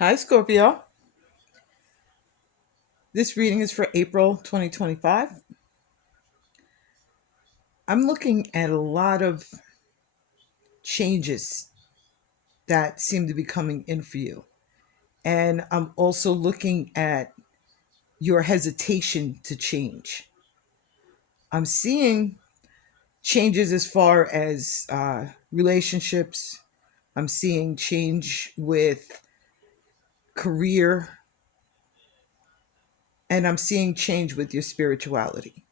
Hi, Scorpio. This reading is for April 2025. I'm looking at a lot of changes that seem to be coming in for you. And I'm also looking at your hesitation to change. I'm seeing changes as far as relationships. I'm seeing change with career, and I'm seeing change with your spirituality.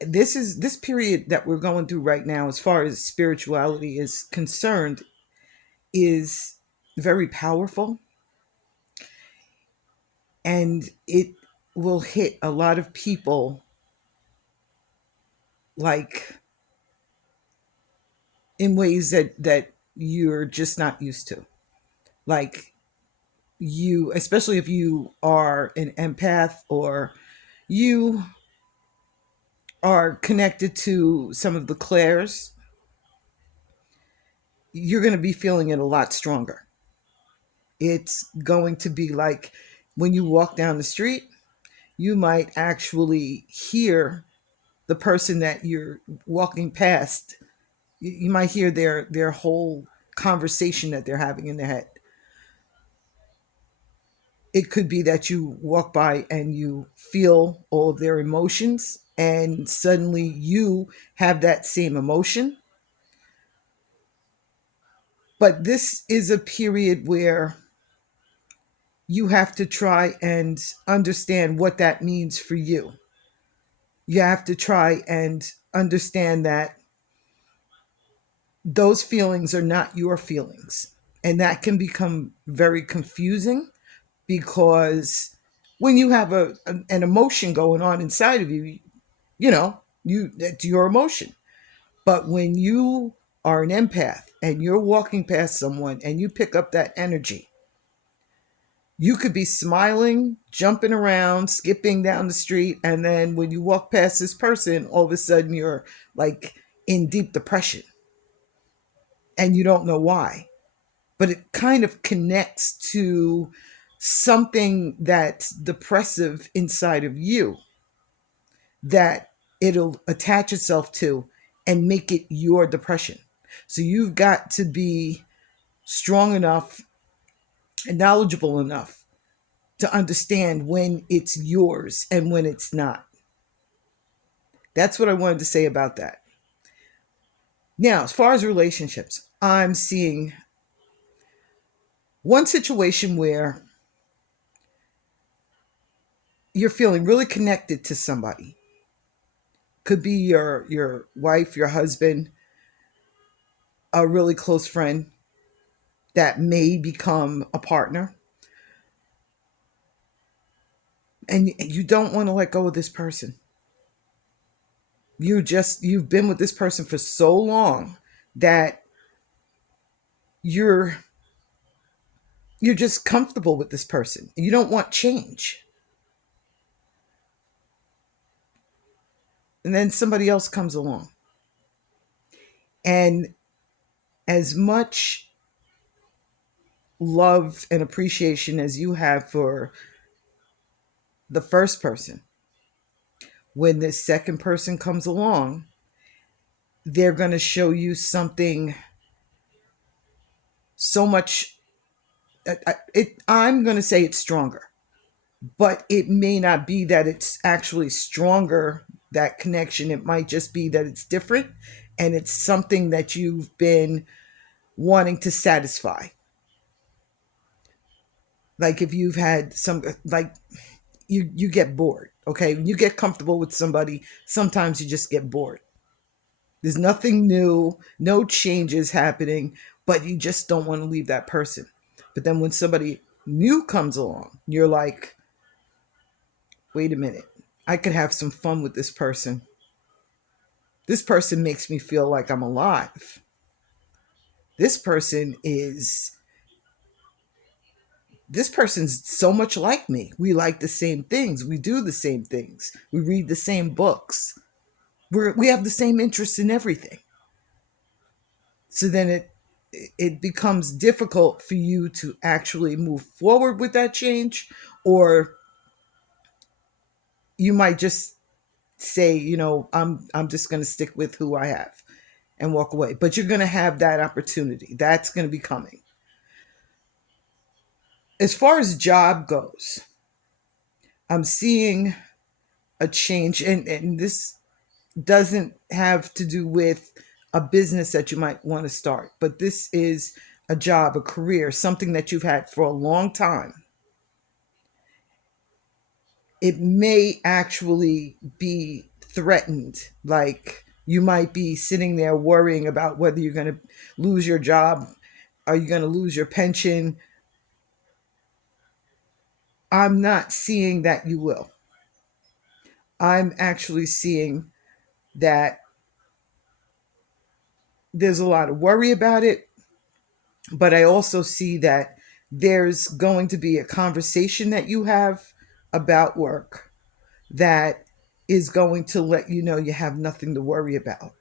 This period that we're going through right now, as far as spirituality is concerned, is very powerful, and it will hit a lot of people like in ways that you're just not used to. Like, you, especially if you are an empath, or you are connected to some of the clairs, you're going to be feeling it a lot stronger. It's going to be like when you walk down the street, you might actually hear the person that you're walking past. You might hear their whole conversation that they're having in their head. It could be that you walk by and you feel all of their emotions, and suddenly you have that same emotion. But this is a period where you have to try and understand what that means for you. You have to try and understand that those feelings are not your feelings. And that can become very confusing, because when you have an emotion going on inside of you, that's your emotion. But when you are an empath and you're walking past someone and you pick up that energy, you could be smiling, jumping around, skipping down the street, and then when you walk past this person, all of a sudden you're like in deep depression, and you don't know why. But it kind of connects to something that's depressive inside of you, that it'll attach itself to and make it your depression. So you've got to be strong enough and knowledgeable enough to understand when it's yours and when it's not. That's what I wanted to say about that. Now, as far as relationships, I'm seeing one situation where you're feeling really connected to somebody. Could be your wife, your husband, a really close friend that may become a partner, and you don't want to let go of this person. You've been with this person for so long that you're you're just comfortable with this person. You don't want change. And then somebody else comes along. And as much love and appreciation as you have for the first person, when this second person comes along, they're going to show you something so much. I'm going to say it's stronger, but it may not be that it's actually stronger, that connection. It might just be that it's different, and it's something that you've been wanting to satisfy. Like if you've had some, like, you get bored. Okay, when you get comfortable with somebody, sometimes you just get bored. There's nothing new, no changes happening, but you just don't want to leave that person. But then when somebody new comes along, you're like, wait a minute, I could have some fun with this person. This person makes me feel like I'm alive. This person is this person's so much like me. We like the same things. We do the same things. We read the same books. We have the same interests in everything. So then it becomes difficult for you to actually move forward with that change, or you might just say, I'm just going to stick with who I have and walk away. But you're going to have that opportunity. That's going to be coming. As far as job goes, I'm seeing a change, and this doesn't have to do with a business that you might want to start, but this is a job, a career, something that you've had for a long time. It may actually be threatened. Like, you might be sitting there worrying about whether you're going to lose your job. Are you going to lose your pension? I'm not seeing that you will. I'm actually seeing that there's a lot of worry about it, but I also see that there's going to be a conversation that you have about work that is going to let you know you have nothing to worry about.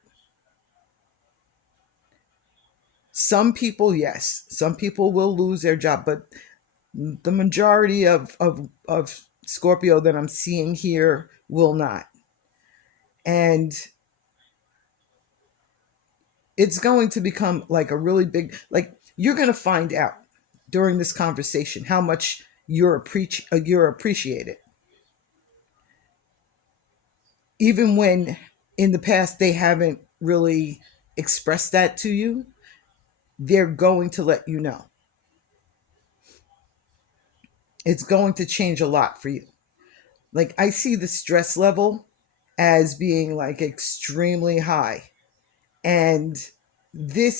Some people, yes, some people will lose their job, but the majority of Scorpio that I'm seeing here will not. And it's going to become like a really big, like, you're going to find out during this conversation how much you're appreciated, even when in the past they haven't really expressed that to you. They're going to let you know. It's going to change a lot for you. Like, I see the stress level as being like extremely high. And the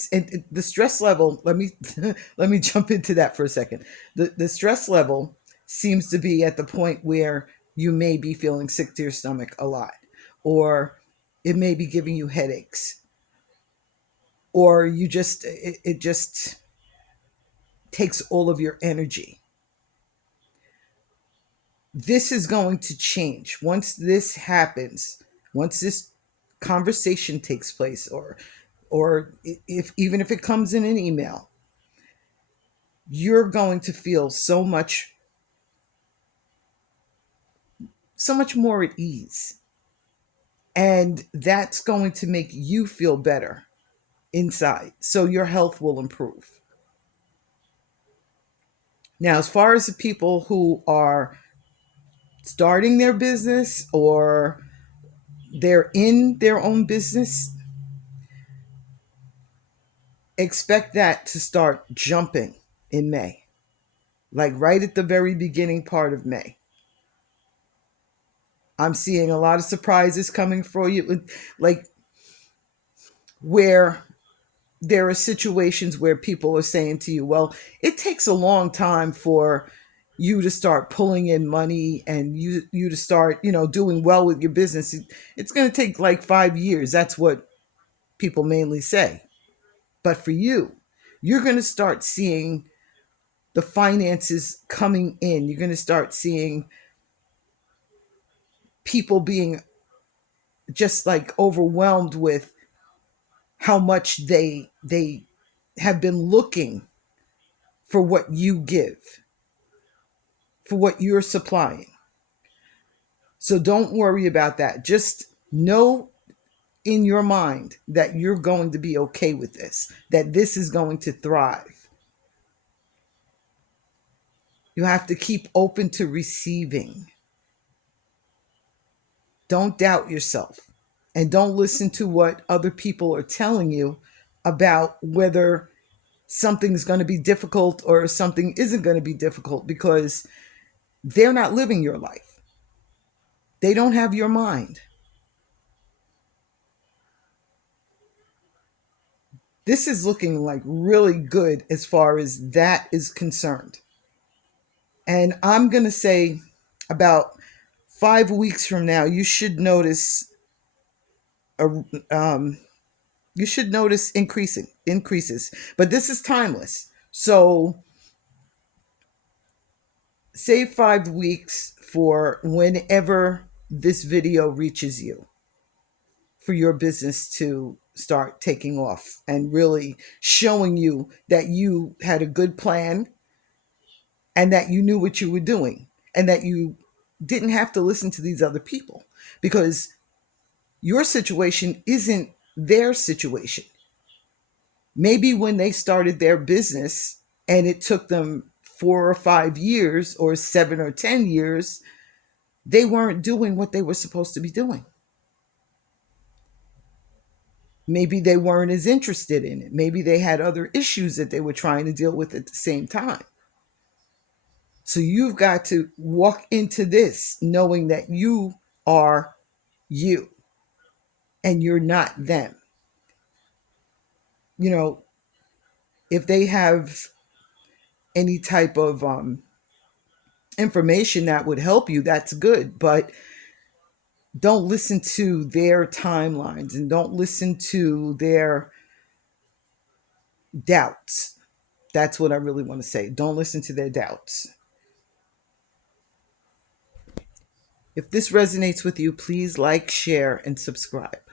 stress level, let me let me jump into that for a second. The stress level seems to be at the point where you may be feeling sick to your stomach a lot, or it may be giving you headaches, or it just takes all of your energy. This is going to change once this happens, once this conversation takes place, or if even if it comes in an email. You're going to feel so much more at ease, and that's going to make you feel better inside, so your health will improve. Now, as far as the people who are starting their business or they're in their own business, expect that to start jumping in May, like right at the very beginning part of May. I'm seeing a lot of surprises coming for you, like where there are situations where people are saying to you, well, it takes a long time for you to start pulling in money, and you to start, doing well with your business. It's going to take like 5 years. That's what people mainly say. But for you, you're going to start seeing the finances coming in. You're going to start seeing people being just like overwhelmed with how much they have been looking for what you give, for what you're supplying. So don't worry about that. Just know in your mind that you're going to be okay with this, that this is going to thrive. You have to keep open to receiving. Don't doubt yourself, and don't listen to what other people are telling you about whether something's going to be difficult or something isn't going to be difficult, because they're not living your life. They don't have your mind. This is looking like really good as far as that is concerned. And I'm going to say about 5 weeks from now, a, um, you should notice increases. But this is timeless. So save 5 weeks for whenever this video reaches you, for your business to start taking off and really showing you that you had a good plan and that you knew what you were doing and that you didn't have to listen to these other people because your situation isn't their situation. Maybe when they started their business and it took them 4 or 5 years or 7 or 10 years, they weren't doing what they were supposed to be doing. Maybe they weren't as interested in it. Maybe they had other issues that they were trying to deal with at the same time. So you've got to walk into this knowing that you are you and you're not them. You know, if they have any type of information that would help you, that's good. But don't listen to their timelines and don't listen to their doubts. That's what I really want to say. Don't listen to their doubts. If this resonates with you, please like, share, and subscribe.